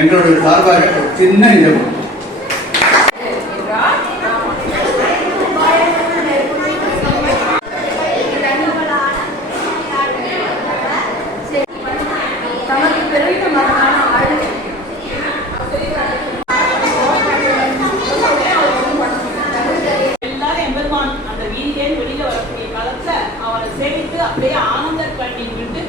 எங்களுடைய சார்பாக சின்ன நிஜம் எல்லாரும் எம்பெருமான் அந்த வீதியே வெளியில வரக்கூடிய காலத்துல அவரை சேவித்து அப்படியே ஆனந்த கண்ணீர் விட்டு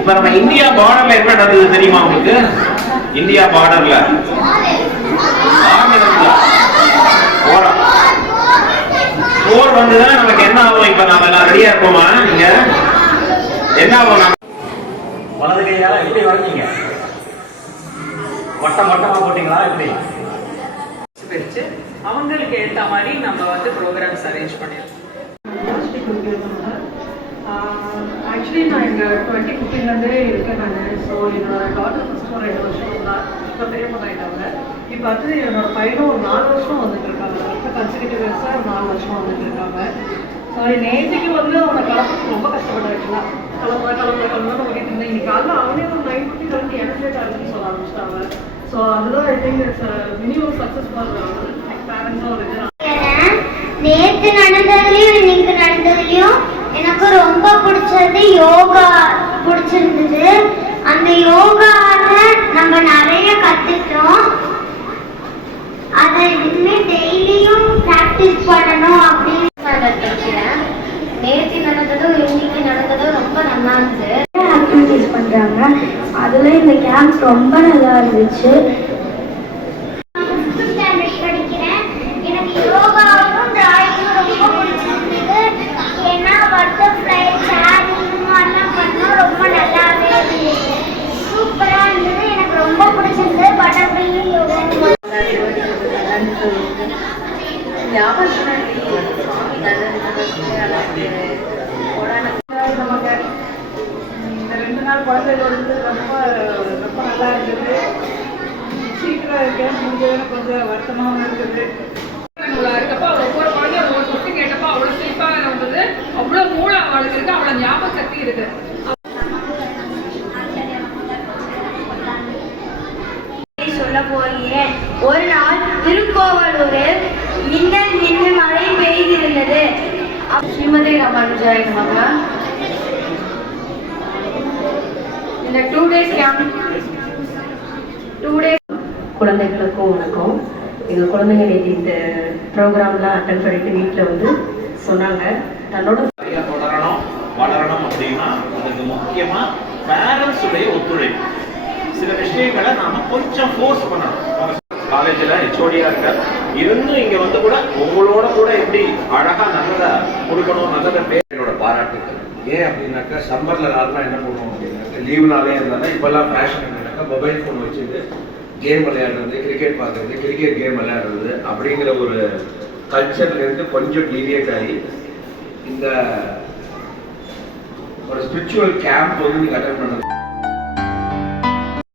இப்ப நம்ம இந்தியா பார்டர்ல என்ன நடக்குது தெரியுமா உங்களுக்கு? இந்தியா பார்டர்ல போர் வந்துதான் நமக்கு என்ன ஆகும்? இப்ப நாம எல்லாம் ரெடியா இருப்போமா? நீங்க என்ன ஆகும்? வலது கையால எப்படி வரைஞ்சீங்க? வட்டம் வட்டமா போட்டீங்களா? எப்படி வச்சு அவங்களுக்கு ஏற்ற மாதிரி நம்ம வந்து ப்ரோக்ராம்ஸ் அரேஞ்ச் பண்ணிருக்கோம். ஆக்சுவலி நான் இங்கே 2015 இருக்கேன் நான். ஸோ என்னோட டாட்டர் ஃபஸ்ட் ஒரு 2 வருஷம் தான் இப்போ பெரிய பொண்ணாயிட்டாங்க. இப்போ அடுத்தது என்னோட பையனும் ஒரு 4 வருஷம் வந்துட்டு இருக்காங்க. இப்போ கன்சிக்யூட்டிவ் இயர்ஸாக 4 வருஷம் வந்துட்டு இருக்காங்க. ஸோ நேற்றுக்கு வந்து அவனை கலப்புக்கு ரொம்ப கஷ்டப்பட்டாச்சுன்னா கிளம்புன்னு ஓடிட்டு இருந்தேன். இன்னைக்கு காலையில் அவனே ஒரு 9:50 கிளம்பி எனக்கு லேட் ஆகுதுன்னு சொல்ல ஆரம்பிச்சிட்டாங்க. ஸோ அதுதான் I think it's minimum success for பேரண்ட்ஸும் ஒரு இது. நேற்று நடந்ததுலயும் இன்னைக்கு நடந்ததுலயும் எனக்கு ரொம்ப பிடிச்சது யோகா பிடிச்சிருந்தது. அந்த யோகால நம்ம நிறைய கத்துட்டோம். அதை இனிமே டெய்லியும் பிராக்டிஸ் பண்ணணும் அப்படின்னு நான் நினைக்கிறேன். நேற்று நடந்ததும் இன்னைக்கு நடந்ததும் ரொம்ப நல்லா இருந்துச்சு. ஆக்டிவிட்டிஸ் பண்றாங்க, அதுல இந்த கேம்ப் ரொம்ப நல்லா இருந்துச்சு. படிக்கிறேன். எனக்கு யோகாவும் டிராயிங்கும் ரொம்ப பிடிச்சிருந்தது. ஏன்னா பட்டர்ஃப்ளை சேரிங் மாதிரிலாம் பண்ணோம். ரொம்ப நல்லாவே இருந்துச்சு, சூப்பராக இருந்தது. எனக்கு ரொம்ப பிடிச்சிருந்தது பட்டர்ஃப்ளையும் யோகாவும். இந்த 2 நாள் குழந்தைகள் வந்து ரொம்ப ரொம்ப நல்லா இருந்தது. சீக்கிரம் கேம் முடிஞ்சதுன்னு கொஞ்சம் வருத்தமாகவும் இருக்குது. இருக்கப்போ ஒவ்வொரு குழந்தையும் ஒவ்வொரு கொஸ்டின் கேட்டப்போ அவ்வளோ சிரிப்பாக இருந்தது. அவ்வளோ மூளை அவளுக்கு இருக்கு, அவ்வளோ ஞாபக சக்தி இருக்கு. சொல்ல போகிறேன். ஒரு நாள் திருக்கோவலூரில் மின்னல் மின்னு மழை பெய்திருந்தது. ஸ்ரீமதி ராமானுஜாய் நமக. இந்த 2 days கேம்ப் 2 days குழந்தைகளுக்கும் வணக்கம். எங்கள் குழந்தைங்க நேற்று இந்த ப்ரோக்ராம்லாம் அட்டன் பண்ணிட்டு வீட்டில் வந்து சொன்னாங்க தன்னோட வளரணும் அப்படின்னா அதுக்கு முக்கியமா பேரண்ட்ஸ் உடைய ஒத்துழைப்பு. சில விஷயங்களை நாம கொஞ்சம் ஃபோர்ஸ் பண்ணணும். காலேஜில் ஹெச்ஓடியா இருக்க இருந்தும் இங்க வந்து கூட உங்களோட கூட எப்படி அழகா நல்லதை கொடுக்கணும், நல்லதை பேரோட பாராட்டுக்கள். ஏன் அப்படின்னாக்கா சம்மரில் நார்மலாக என்ன பண்ணுவோம் அப்படின்னாக்கா லீவுனாலே இருந்தாலும் இப்போல்லாம் ஃபேஷன் என்னன்னாக்கா மொபைல் ஃபோன் வச்சுட்டு கேம் விளையாடுறது, கிரிக்கெட் பார்க்குறது, கிரிக்கெட் கேம் விளையாடுறது அப்படிங்கிற ஒரு கல்ச்சர்லேருந்து கொஞ்சம் டீவியேட் ஆகி இந்த ஒரு ஸ்பிரிச்சுவல் கேம்ப் வந்து நீங்கள் அட்டென்ட் பண்ணுறது